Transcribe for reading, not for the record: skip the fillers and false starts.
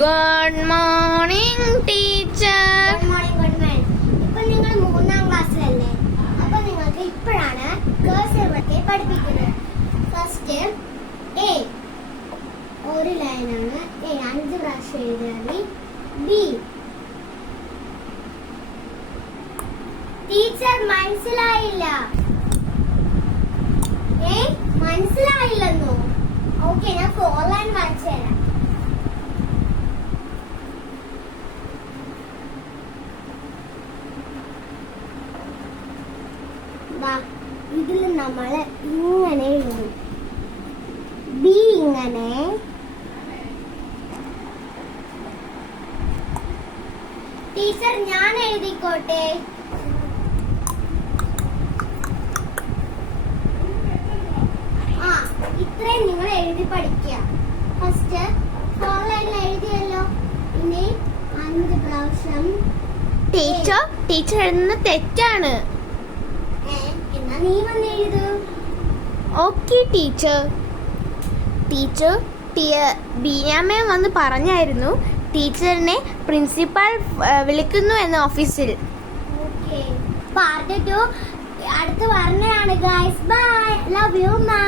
Good morning teacher. Good morning. ഇപ്പൊ നിങ്ങൾ 3ാം ക്ലാസ്സിലല്ലേ? അപ്പൊ നിങ്ങൾക്ക് ഇപ്പോഴാണ് കഴ്സർ വർക്ക് പഠിപ്പിക്കുന്നത്. ഫസ്റ്റ് എ ഒരു ലൈനാണ്. എ 5 പ്രാവശ്യം എഴുതാതി. ബി ടീച്ചർ മനസ്സിലായില്ല. മനസ്സിലായില്ലെന്നോ? ഓക്കെ, ഞാൻ 4 ലൈൻ വരച്ചു തരാം. ഇതിൽ നമ്മൾ ഇങ്ങനെ എഴുതും. ബി ഇങ്ങനെ, ടീച്ചർ ഞാൻ എഴുതിക്കോട്ടെ? ഇത്രയും നിങ്ങൾ എഴുതി പഠിക്കുക. ഫസ്റ്റ് 4 ലൈനിൽ എഴുതിയല്ലോ. ഇനി 5 പ്രാവശ്യം. ടീച്ചർ എഴുതുന്ന തെറ്റാണ്. എന്നാ നീ വന്ന് എഴുതു. Okay teacher. ബീനാമേ വന്ന് പറഞ്ഞായിരുന്നു ടീച്ചറിനെ പ്രിൻസിപ്പാൾ വിളിക്കുന്നു എന്ന് ഓഫീസിൽ. ഓക്കെ, പാർട്ട് 2 അടുത്ത് പറഞ്ഞാണ് ഗൈസ്. ബൈ, ലവ് യു മാ.